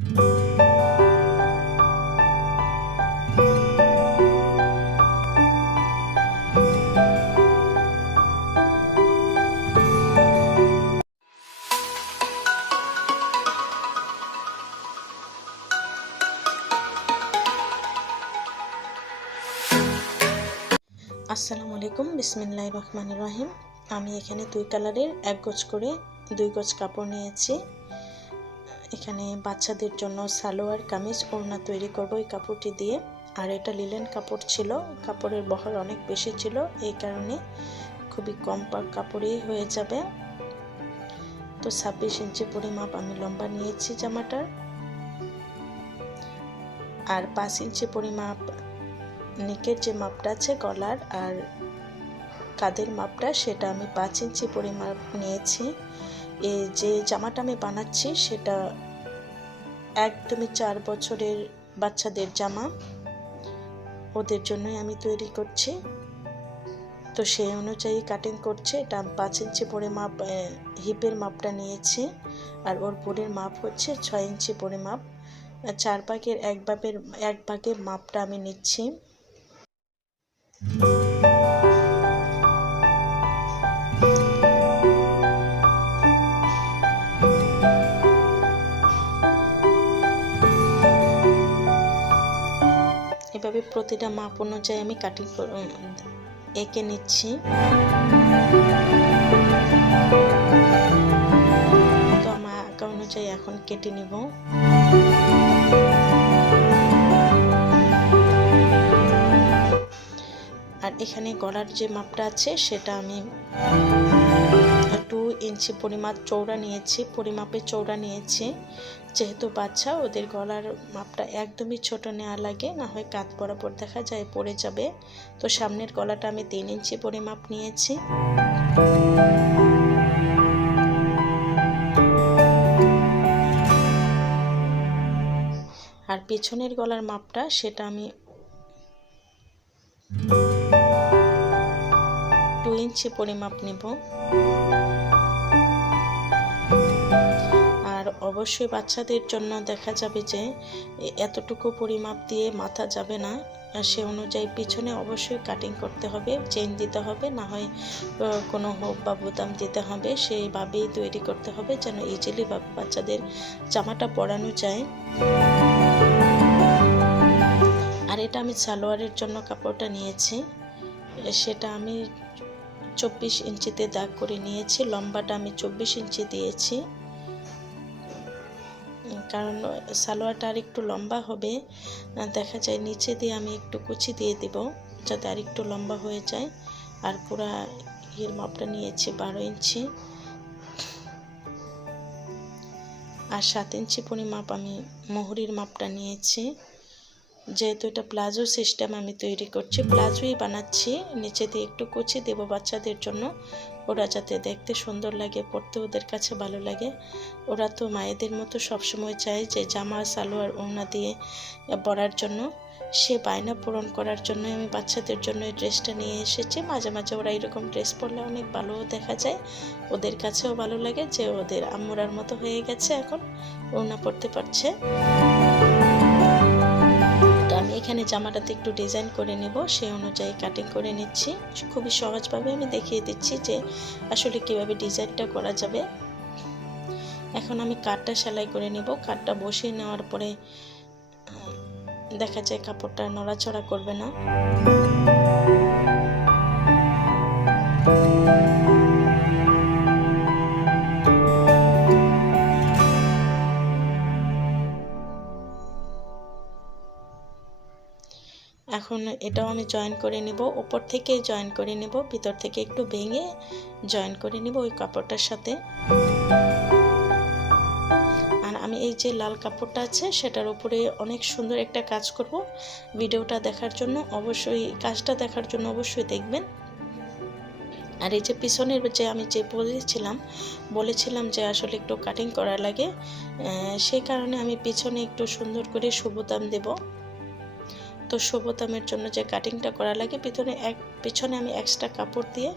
আসসালামু আলাইকুম বিসমিল্লাহ রহমান রহিম। আমি এখানে দুই কালারের এক গজ করে দুই গজ কাপড় নিয়েছি। এখানে বাচ্চাদের জন্য সালোয়ার, কামিজ, ওড়না তৈরি করব এই কাপড়টি দিয়ে। আর এটা লিলেন কাপড় ছিল। কাপড়ের বহর অনেক বেশি ছিল। এই কারণে খুবই কম কাপড়েই হয়ে যাবে। তো ছাব্বিশ ইঞ্চি পরিমাপ আমি লম্বা নিয়েছি জামাটার আর পাঁচ ইঞ্চি পরিমাপ নেকের যে মাপটা আছে গলার আর কাদের মাপটা, সেটা আমি পাঁচ ইঞ্চি পরিমাপ নিয়েছি। যে জামাটা আমি বানাচ্ছি, সেটা একদমই চার বছরের বাচ্চাদের জামা। ওদের জন্যই আমি তৈরি করছি। তো সেই অনুযায়ী কাটিং করছে। এটা পাঁচ ইঞ্চি পরে মাপ হিপের মাপটা নিয়েছি। আর ওর বোর্ডের মাপ হচ্ছে ছয় ইঞ্চি পরিমাপ চার ভাগের এক ভাগের এক ভাগের মাপটা আমি নিচ্ছি। এভাবে প্রতিটা মাপ অনুযায়ী আমি কাটিং এঁকে নিচ্ছি। তো আমার আঁকা অনুযায়ী এখন কেটে নিব। আর এখানে গলার যে মাপটা আছে, সেটা আমি টু ইঞ্চি পরিমাপ চৌড়া নিয়েছি, পরিমাপে চৌড়া নিয়েছি। যেহেতু বাচ্চা, ওদের গলার মাপটা একদমই ছোট নেওয়া লাগে, না হয় কাত বরাবর দেখা যায়, পড়ে যাবে। তো সামনের গলাটা আমি তিন ইঞ্চি পরিমাপ নিয়েছি। আর পেছনের গলার মাপটা, সেটা আমি টু ইঞ্চি পরিমাপ নেব। অবশ্যই বাচ্চাদের জন্য দেখা যাবে যে এতটুকু পরিমাপ দিয়ে মাথা যাবে না। সে অনুযায়ী পিছনে অবশ্যই কাটিং করতে হবে চেন দিতে হবে, না হয় কোনো হোপ বা বোতাম দিতে হবে। সেইভাবেই তৈরি করতে হবে যেন ইজিলি বাচ্চাদের জামাটা পরানো যায়। আর এটা আমি সালোয়ারের জন্য কাপড়টা নিয়েছি। সেটা আমি চব্বিশ ইঞ্চিতে দাগ করে নিয়েছি, লম্বাটা আমি চব্বিশ ইঞ্চি দিয়েছি। কারণ সালোয়ারটা আর একটু লম্বা হবে দেখা যায় নিচে দিয়ে আমি একটু কুচি দিয়ে দিব যাতে আর একটু লম্বা হয়ে যায়। আর পুরা ইয়ের মাপটা নিয়েছি বারো ইঞ্চি। আর সাত ইঞ্চি পরিমাপ আমি মোহরির মাপটা নিয়েছি। যেহেতু এটা প্লাজো সিস্টেম আমি তৈরি করছি, প্লাজোই বানাচ্ছি। নিচে দিয়ে একটু কুচি দেবো বাচ্চাদের জন্য। ওরা যাতে দেখতে সুন্দর লাগে, পড়তে ওদের কাছে ভালো লাগে। ওরা তো মায়েদের মতো সবসময় চায় যে জামা, সালোয়ার, ওড়না দিয়ে পরার জন্য। সে বায়না পূরণ করার জন্য আমি বাচ্চাদের জন্য এই ড্রেসটা নিয়ে এসেছি। মাঝে মাঝে ওরা এরকম ড্রেস পরলে অনেক ভালোও দেখা যায়। ওদের কাছেও ভালো লাগে যে ওদের আম্মুরার মতো হয়ে গেছে এখন, ওড়না পরতে পারছে। এখানে জামাটাতে একটু ডিজাইন করে নেব সেই অনুযায়ী কাটিং করে নিচ্ছি। খুবই সহজভাবে আমি দেখিয়ে দিচ্ছি যে আসলে কীভাবে ডিজাইনটা করা যাবে। এখন আমি কাটটা সেলাই করে নেব। কাটটা বসিয়ে নেওয়ার পরে, দেখা যায় কাপড়টা নড়াচড়া করবে না। এটাও আমি জয়েন করে নেব। উপর থেকে জয়েন করে নেব। ভিতর থেকে একটু ভেঙে জয়েন করে নেব ওই কাপড়টার সাথে। আর আমি এই যে লাল কাপড়টা আছে, সেটার উপরে অনেক সুন্দর একটা কাজ করব। ভিডিওটা দেখার জন্য অবশ্যই, কাজটা দেখার জন্য অবশ্যই দেখবেন। আর এই যে পিছনের যে আমি যে বলেছিলাম বলেছিলাম যে আসলে একটু কাটিং করা লাগে সেই কারণে আমি পিছনে একটু সুন্দর করে সুবোতাম দেবো। তো শুভতামের জন্য যে কাটিংটা করা লাগে পিছনে এক, পিছনে আমি এক্সট্রা কাপড় দিয়ে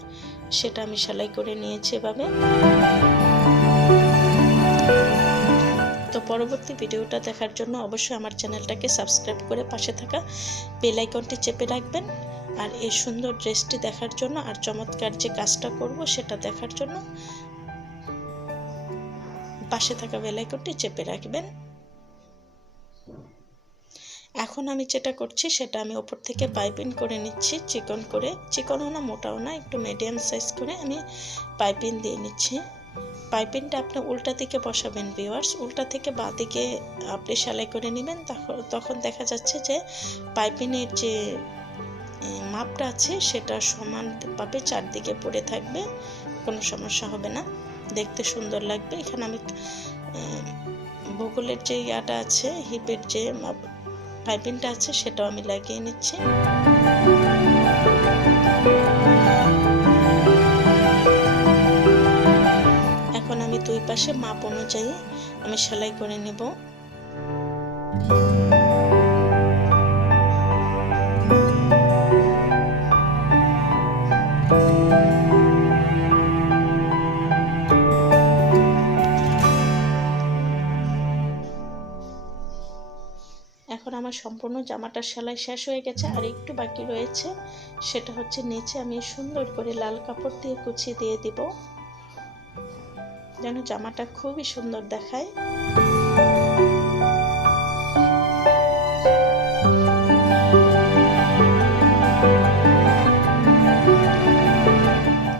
সেটা আমি সেলাই করে নিয়েছি এভাবে। তো পরবর্তী ভিডিওটা দেখার জন্য অবশ্যই আমার চ্যানেলটাকে সাবস্ক্রাইব করে পাশে থাকা বেল আইকনটি চেপে রাখবেন। আর এই সুন্দর ড্রেসটি দেখার জন্য আর চমৎকার যে কাজটা করব সেটা দেখার জন্য পাশে থাকা বেল আইকনটি চেপে রাখবেন। এখন আমি যেটা করছি সেটা আমি ওপর থেকে পাইপিং করে নিচ্ছি, চিকন করে। চিকনও না, মোটাও না, একটু মিডিয়াম সাইজ করে আমি পাইপিং দিয়ে নিচ্ছি। পাইপিংটা আপনি উল্টা দিকে বসাবেন ভিওয়ার্স উল্টা থেকে বাঁ দিকে আপনি সেলাই করে নেবেন। তখন দেখা যাচ্ছে যে পাইপিংয়ের যে মাপটা আছে সেটা সমানভাবে চারদিকে পড়ে থাকবে। কোনো সমস্যা হবে না। দেখতে সুন্দর লাগবে। এখানে আমি ভূগোলের যে ইয়াটা আছে, হিপের যে পাইপিংটা আছে, সেটাও আমি লাগিয়ে নিচ্ছি। এখন আমি দুই পাশে মাপ অনুযায়ী আমি সেলাই করে নেব। আমার সম্পূর্ণ জামাটা সেলাই শেষ হয়ে গেছে, আর একটু বাকি রয়েছে, সেটা হচ্ছে নিচে আমি সুন্দর করে লাল কাপড় দিয়ে কুচিয়ে দিয়ে দিব। যেন জামাটা খুবই সুন্দর দেখায়।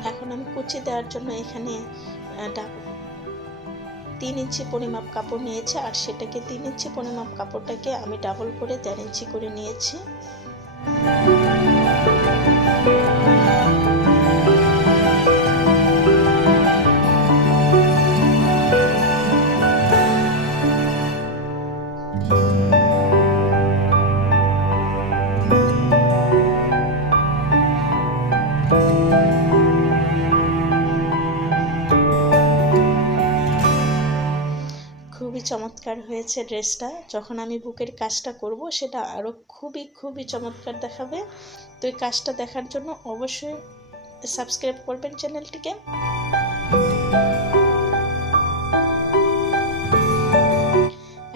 এখন আমি কুচি দেওয়ার জন্য এখানে তিন ইঞ্চি পরিমাপ কাপড় নিয়েছে আর সেটাকে তিন ইঞ্চি পরিমাপ কাপড়টাকে আমি ডাবল করে দেড় ইঞ্চি করে নিয়েছি। চমৎকার হয়েছে ড্রেসটা। যখন আমি বুকের কাজটা করব, সেটা আরও খুবই খুবই চমৎকার দেখাবে। তো এই কাজটা দেখার জন্য অবশ্যই সাবস্ক্রাইব করবেন চ্যানেলটিকে।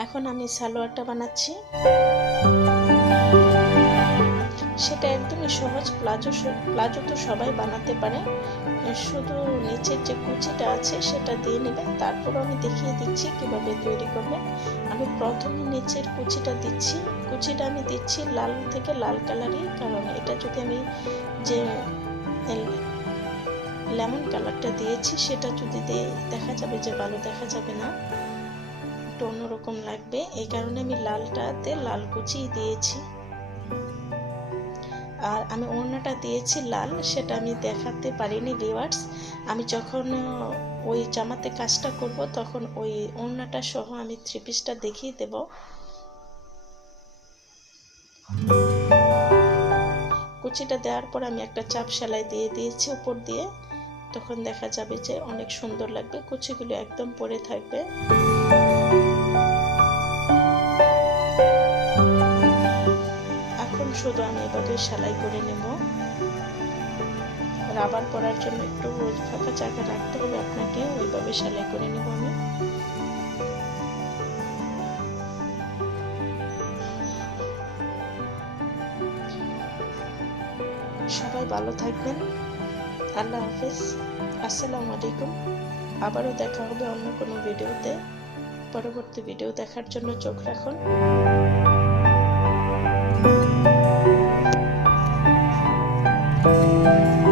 এখন আমি সালোয়ারটা বানাচ্ছি। সেটা একদমই সহজ। প্লাজো প্লাজো তো সবাই বানাতে পারে। শুধু নিচের যে কুচিটা আছে সেটা দিয়ে নেবেন তারপর আমি দেখিয়ে দিচ্ছি কীভাবে তৈরি করবেন আমি প্রথমে নিচের কুচিটা দিচ্ছি। কুচিটা আমি দিচ্ছি লাল থেকে লাল কালারই। কারণ এটা যদি আমি যে লেমন কালারটা দিয়েছি, সেটা যদি দেখা যাবে যে ভালো দেখা যাবে না। একটু অন্যরকম লাগবে। এই কারণে আমি লালটাতে লাল কুচি দিয়েছি। আর আমি ওড়নাটা দিয়েছি লাল, সেটা আমি দেখাতে পারিনি ভিওয়ার্স আমি যখন ওই জামাতে কাজটা করব, তখন ওই ওড়নাটা সহ আমি থ্রি পিসটা দেখিয়ে দেব। কুচিটা দেওয়ার পর আমি একটা চাপ সেলাই দিয়ে দিয়েছি উপর দিয়ে। তখন দেখা যাবে যে অনেক সুন্দর লাগবে, কুচিগুলো একদম পরে থাকবে। শুধু আমি এভাবে সেলাই করে নেব। রাবার পরার জন্য একটু রোজ ফাঁকা জায়গা রাখতে হবে, আপনাকে ওইভাবে সেলাই করে নেব আমি। সবাই ভালো থাকবেন। আল্লাহ হাফিজ। আসসালামু আলাইকুম। আবারও দেখা হবে অন্য কোনো ভিডিওতে। পরবর্তী ভিডিও দেখার জন্য চোখ রাখুন। Música